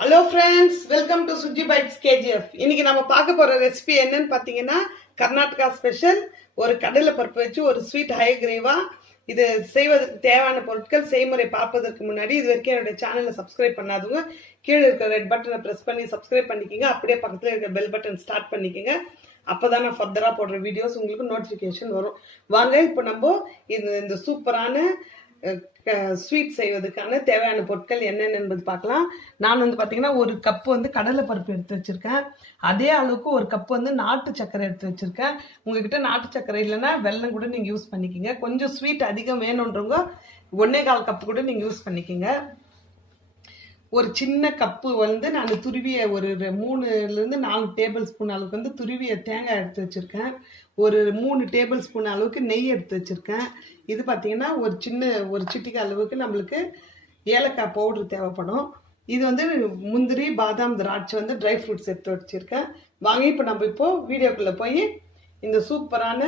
Hello friends welcome to Suji bites KGF இன்னைக்கு நம்ம பார்க்க போகிற ரெசிபி என்னன்னு பார்த்தீங்கன்னா கர்நாடகா ஸ்பெஷல் ஒரு கடலை பருப்பு வச்சு ஒரு ஸ்வீட் ஹைகிரேவா இது செய்வதற்கு தேவையான பொருட்கள் செய்முறை பார்ப்பதற்கு முன்னாடி இது வரைக்கும் என்னோட சேனலை சப்ஸ்கிரைப் பண்ணாதவங்க கீழே இருக்கிற ரெட் பட்டனை ப்ரெஸ் பண்ணி சப்ஸ்கிரைப் பண்ணிக்கோங்க. அப்படியே பக்கத்தில் இருக்கிற பெல் பட்டன் ஸ்டார்ட் பண்ணிக்கோங்க. அப்பதான் நான் ஃபர்தராக போடுற வீடியோஸ் உங்களுக்கு நோட்டிஃபிகேஷன் வரும். வாங்க இப்போ நம்ம இது இந்த சூப்பரான ஸ்வீட் செய்வதற்கான தேவையான பொருட்கள் என்னென்ன என்பது பார்க்கலாம். நான் வந்து பார்த்தீங்கன்னா ஒரு கப்பு வந்து கடலை பருப்பு எடுத்து வச்சுருக்கேன். அதே அளவுக்கு ஒரு கப் வந்து நாட்டு சர்க்கரை எடுத்து வச்சுருக்கேன். உங்ககிட்ட நாட்டு சர்க்கரை இல்லைன்னா வெல்லம் கூட நீங்கள் யூஸ் பண்ணிக்கிங்க. கொஞ்சம் ஸ்வீட் அதிகம் வேணுன்றவங்க ஒன்னே கால் கப்பு கூட நீங்கள் யூஸ் பண்ணிக்கிங்க. ஒரு சின்ன கப்பு வந்து நான் துருவிய ஒரு ரெ- மூணுலேருந்து நாலு டேபிள் ஸ்பூன் அளவுக்கு வந்து துருவிய தேங்காய் எடுத்து வச்சுருக்கேன். ஒரு மூணு டேபிள் ஸ்பூன் அளவுக்கு நெய் எடுத்து வச்சுருக்கேன். இது பார்த்தீங்கன்னா ஒரு சின்ன ஒரு சிட்டிக்கு அளவுக்கு நம்மளுக்கு ஏலக்காய் பவுட்ரு தேவைப்படும். இது வந்து முந்திரி பாதாம் திராட்சை வந்து ட்ரை ஃப்ரூட்ஸ் எடுத்து வச்சுருக்கேன். வாங்க இப்போ நம்ம இப்போது வீடியோக்குள்ளே போய் இந்த சூப்பரான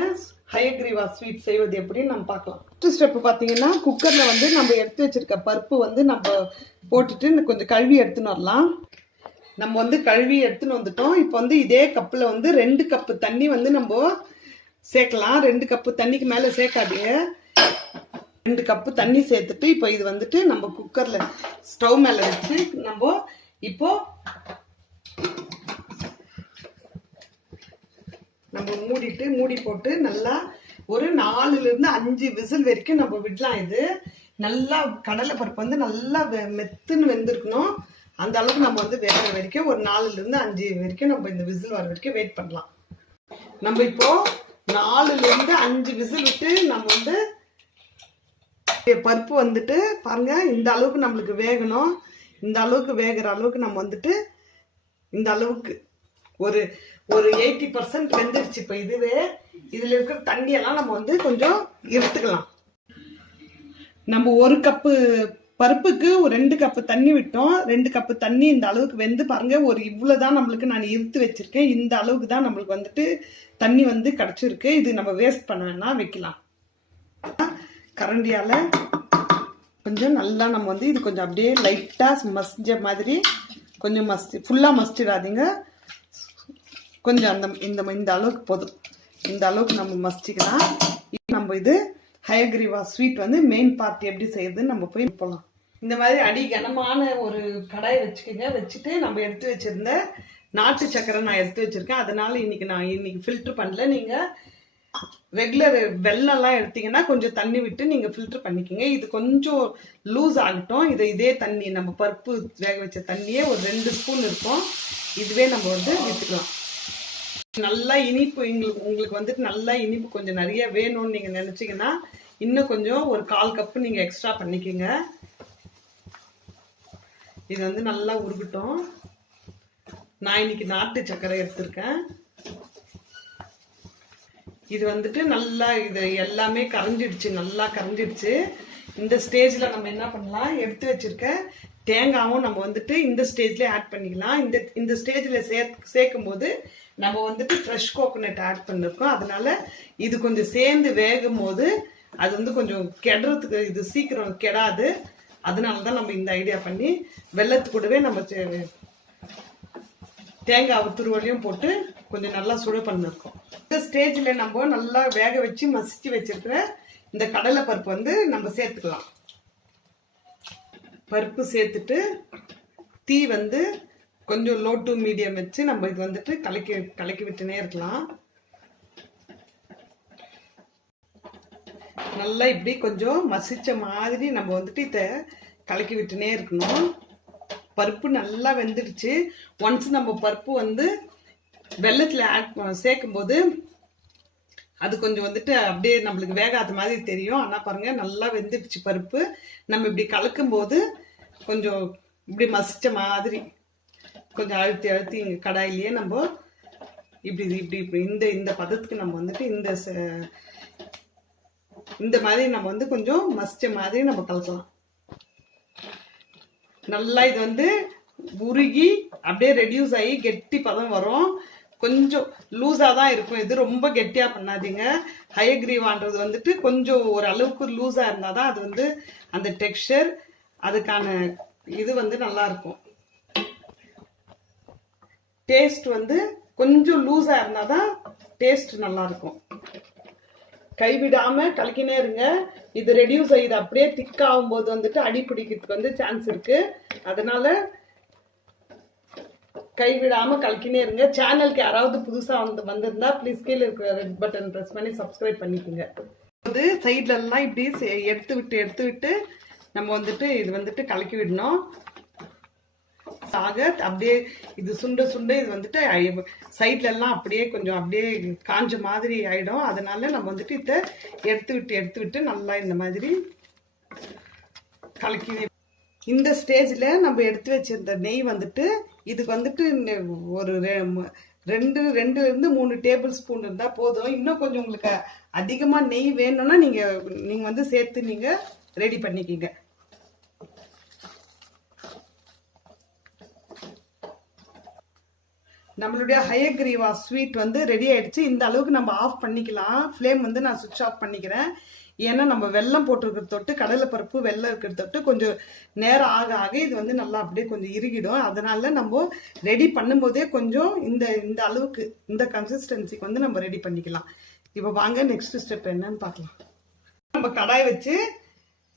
ஹயக்ரீவா ஸ்வீட் செய்வது எப்படின்னு நம்ம பார்க்கலாம். ஃபஸ்ட்டு ஸ்டெப்பு பார்த்தீங்கன்னா குக்கரில் வந்து நம்ம எடுத்து வச்சுருக்க பருப்பு வந்து நம்ம போட்டுட்டு இன்னும் கொஞ்சம் கழுவி எடுத்துன்னு வரலாம். நம்ம வந்து கழுவி எடுத்துன்னு வந்துட்டோம். இப்போ வந்து இதே கப்பில் வந்து ரெண்டு கப்பு தண்ணி வந்து நம்ம சேர்க்கலாம். ரெண்டு கப்பு தண்ணிக்கு மேலே சேர்க்காதீங்க. ரெண்டு கப்பு தண்ணி சேர்த்துட்டு இப்போ இது வந்துட்டு நம்ம குக்கரில் ஸ்டவ் மேலே வச்சு நம்ம இப்போ நம்ம மூடிட்டு மூடி போட்டு நல்லா ஒரு நாலுலேருந்து அஞ்சு விசில் வரைக்கும் நம்ம விடலாம் இது. நல்லா கடலை பருப்பு வந்து நல்லா வெ- மெத்துன்னு வெந்திருக்கணும். அந்த அளவுக்கு நம்ம வந்து வேகிற வரைக்கும் ஒரு நாலுலேருந்து அஞ்சு வரைக்கும் நம்ம இந்த விசில் வர வரைக்கும் வெயிட் பண்ணலாம். நம்ம இப்போது நாலுல இருந்து அஞ்சு விசில் விட்டு நம்ம வந்து பருப்பு வந்துட்டு பாருங்க இந்த அளவுக்கு நம்மளுக்கு வேகணும். இந்த அளவுக்கு வேகிற அளவுக்கு நம்ம வந்துட்டு இந்த அளவுக்கு ஒரு ஒரு எயிட்டி பர்சன்ட் வெந்துருச்சு. இப்போ இதுவே இதில் இருக்கிற தண்ணியெல்லாம் நம்ம வந்து கொஞ்சம் இருத்துக்கலாம் நம்ம ஒரு கப்பு பருப்புக்கு ஒரு ரெண்டு கப்பு தண்ணி விட்டோம். ரெண்டு கப்பு தண்ணி இந்த அளவுக்கு வெந்து பாருங்க. ஒரு இவ்வளோ தான் நம்மளுக்கு நான் இருத்து வச்சிருக்கேன். இந்த அளவுக்கு தான் நம்மளுக்கு வந்துட்டு தண்ணி வந்து கிடச்சிருக்கு. இது நம்ம வேஸ்ட் பண்ண வேணாம் வைக்கலாம். கரண்டியால் கொஞ்சம் நல்லா நம்ம வந்து இது கொஞ்சம் அப்படியே லைட்டாக மசிஞ்ச மாதிரி கொஞ்சம் மசி ஃபுல்லாக மசிச்சிடாதீங்க. கொஞ்சம் அந்த இந்த இந்த அளவுக்கு போதும். இந்த அளவுக்கு நம்ம மசிச்சிக்கலாம். நம்ம இது ஹயக்ரீவா ஸ்வீட் வந்து மெயின் பார்ட் எப்படி செய்யுதுன்னு நம்ம போய் போகலாம் இந்த மாதிரி அடி கனமான ஒரு கடாய் வச்சுக்கோங்க. வச்சுட்டு நம்ம எடுத்து வச்சிருந்த நாட்டு சக்கரை நான் எடுத்து வச்சிருக்கேன். அதனால இன்னைக்கு நான் இன்னைக்கு ஃபில்டர் பண்ணல. நீங்க ரெகுலர் வெள்ளம்லாம் எடுத்தீங்கன்னா கொஞ்சம் தண்ணி விட்டு நீங்க ஃபில்டர் பண்ணிக்கோங்க. இது கொஞ்சம் லூஸ் ஆகட்டும். இதை இதே தண்ணி நம்ம பருப்பு வேக வச்ச தண்ணியே ஒரு ரெண்டு ஸ்பூன் இருக்கும். இதுவே நம்ம வந்து விற்றுக்கலாம் நல்லா இனிப்பு எங்களுக்கு உங்களுக்கு வந்துட்டு நல்லா இனிப்பு கொஞ்சம் நிறைய வேணும்னு நீங்க நினைச்சீங்கன்னா இன்னும் கொஞ்சம் ஒரு கால் கப்பு நீங்க எக்ஸ்ட்ரா பண்ணிக்கோங்க. இது வந்து நல்லா உருகட்டும். நான் இன்னைக்கு நாட்டு சர்க்கரை எடுத்திருக்கேன். இது வந்துட்டு நல்லா இது எல்லாமே கரைஞ்சிடுச்சு நல்லா கரைஞ்சிடுச்சு. இந்த ஸ்டேஜ்ல நம்ம என்ன பண்ணலாம்? எடுத்து வச்சிருக்க தேங்காவும் நம்ம வந்துட்டு இந்த ஸ்டேஜ்ல ஆட் பண்ணிக்கலாம். இந்த இந்த ஸ்டேஜ்ல சே சேர்க்கும் போது நம்ம வந்துட்டு ஃப்ரெஷ் கோகோனட் ஆட் பண்ணிருக்கோம். அதனால இது கொஞ்சம் சேர்ந்து வேகும் போது அது வந்து கொஞ்சம் கெடுறதுக்கு இது சீக்கிரம் கெடாது. அதனால தான் நம்ம இந்த ஐடியா பண்ணி வெள்ளத்து கூடவே நம்ம சே- தேங்காய் துருவலையும் போட்டு கொஞ்சம் நல்லா சுட பண்ணிருக்கோம். இந்த ஸ்டேஜில் நம்ம நல்லா வேக வச்சு மசிச்சு வச்சிருக்கிற இந்த கடலை பருப்பு வந்து நம்ம சேர்த்துக்கலாம். பருப்பு சேர்த்துட்டு தீ வந்து கொஞ்சம் லோ டு மீடியம் வச்சு நம்ம இது வந்துட்டு கலக்கி கலக்கி விட்டுனே இருக்கலாம். நல்லா இப்படி கொஞ்சம் மசிச்ச மாதிரி நம்ம வந்துட்டு இதை கலக்கி விட்டுனே இருக்கணும். பருப்பு நல்லா வெந்துடுச்சு. ஒன்ஸ் நம்ம பருப்பு வந்து வெள்ளத்தில் ஆட் சேர்க்கும்போது அது கொஞ்சம் வந்துட்டு அப்படியே நம்மளுக்கு வேகாத மாதிரி தெரியும். ஆனால் பாருங்கள் நல்லா வெந்துடுச்சு பருப்பு. நம்ம இப்படி கலக்கும்போது கொஞ்சம் இப்படி மசிச்ச மாதிரி கொஞ்சம் அழுத்தி அழுத்தி இங்கே கடாயிலேயே நம்ம இப்படி இப்படி இப்படி இந்த இந்த பதத்துக்கு நம்ம வந்துட்டு இந்த ச- இந்த மாதிரி நம்ம வந்து கொஞ்சம் மசிச்ச மாதிரி நம்ம கலக்கலாம். நல்லா இது வந்து உருகி அப்படியே ரெடியூஸ் ஆகி கெட்டி பதம் வரும். கொஞ்சம் லூஸாக தான் இருக்கும். இது ரொம்ப கெட்டியாக பண்ணாதீங்க. ஹயக்ரீவான்றது வந்துட்டு கொஞ்சம் ஒரு அளவுக்கு லூஸாக இருந்தால் தான் அது வந்து அந்த டெக்ஸ்டர் அதுக்கான இது வந்து நல்லா இருக்கும் டேஸ்ட் வந்து கொஞ்சம் லூஸாக இருந்தால் தான் டேஸ்ட் நல்லா இருக்கும் கைவிடாம கலக்கினே இருங்க. இது ரெடியூஸ் ஆகிது அப்படியே திக் ஆகும்போது வந்துட்டு அடி பிடிக்கிறதுக்கு வந்து சான்ஸ் இருக்கு. அதனால கைவிடாம கலக்கினே இருங்க. சேனலுக்கு யாராவது புதுசா வந்து வந்திருந்தா ப்ளீஸ் கீழே இருக்கிற ரெட் பட்டன் ப்ரெஸ் பண்ணி சப்ஸ்கிரைப் பண்ணிக்கோங்க. வந்து சைட்ல எல்லாம் இப்படி எடுத்து விட்டு எடுத்து விட்டு நம்ம வந்துட்டு இது வந்துட்டு கலக்கி விடணும். சாக அப்படியே இது சுண்ட சுண்ட இது வந்துட்டு சைட்ல எல்லாம் அப்படியே கொஞ்சம் அப்படியே காஞ்ச மாதிரி ஆயிடும். அதனால நம்ம வந்துட்டு இதை எடுத்து விட்டு எடுத்து விட்டு நல்லா இந்த மாதிரி கலக்கி இந்த ஸ்டேஜில் நம்ம எடுத்து வச்சிருந்த நெய் வந்துட்டு இதுக்கு வந்துட்டு ஒரு ரெ- ரெண்டு ரெண்டுல இருந்து மூணு டேபிள் ஸ்பூன் இருந்தால் போதும். இன்னும் கொஞ்சம் உங்களுக்கு அதிகமாக நெய் வேணும்னா நீங்கள் நீங்கள் வந்து சேர்த்து நீங்கள் ரெடி பண்ணிக்கிங்க. நம்மளுடைய ஹயக்ரீவா ஸ்வீட் வந்து ரெடி ஆயிடுச்சு. இந்த அளவுக்கு நம்ம ஆஃப் பண்ணிக்கலாம். ஃப்ளேம் வந்து நான் சுவிட்ச் ஆஃப் பண்ணிக்கிறேன். ஏன்னா நம்ம வெள்ளம் போட்டிருக்கிற தொட்டு கடலை பருப்பு வெள்ளம் இருக்கிற தொட்டு கொஞ்சம் நேரம் ஆக ஆக இது வந்து நல்லா அப்படியே கொஞ்சம் இறுகிடும். அதனால நம்ம ரெடி பண்ணும்போதே கொஞ்சம் இந்த இந்த அளவுக்கு இந்த கன்சிஸ்டன்சிக்கு வந்து நம்ம ரெடி பண்ணிக்கலாம். இப்போ வாங்க நெக்ஸ்ட் ஸ்டெப் என்னன்னு பார்க்கலாம். நம்ம கடாய் வச்சு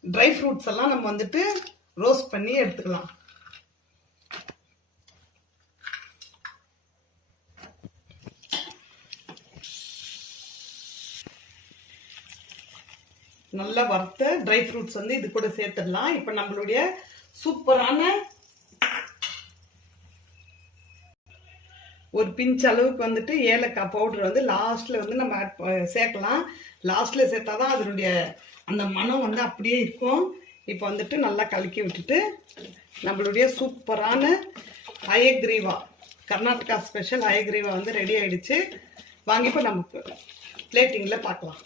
ட்ரை ஃப்ரூட்ஸ் எல்லாம் நம்ம வந்துட்டு ரோஸ்ட் பண்ணி எடுத்துக்கலாம். நல்லா வறுத்த ட்ரை ஃப்ரூட்ஸ் வந்து இது கூட சேர்த்துடலாம். இப்போ நம்மளுடைய சூப்பரான ஒரு பிஞ்ச் அளவுக்கு வந்துட்டு ஏலக்காய் பவுடர் வந்து லாஸ்ட்ல வந்து நம்ம சேர்க்கலாம். லாஸ்ட்டில் சேர்க்கலாம் லாஸ்ட்ல சேர்த்தாதான் அதனுடைய அந்த மனம் வந்து அப்படியே இருக்கும். இப்போ வந்துட்டு நல்லா கலக்கி விட்டுட்டு நம்மளுடைய சூப்பரான அயக்ரீவா கர்நாடகா ஸ்பெஷல் அயக்ரீவா வந்து ரெடி ஆயிடுச்சு. வாங்கி இப்போ நமக்கு பிளேட்டிங்கில் பார்க்கலாம்.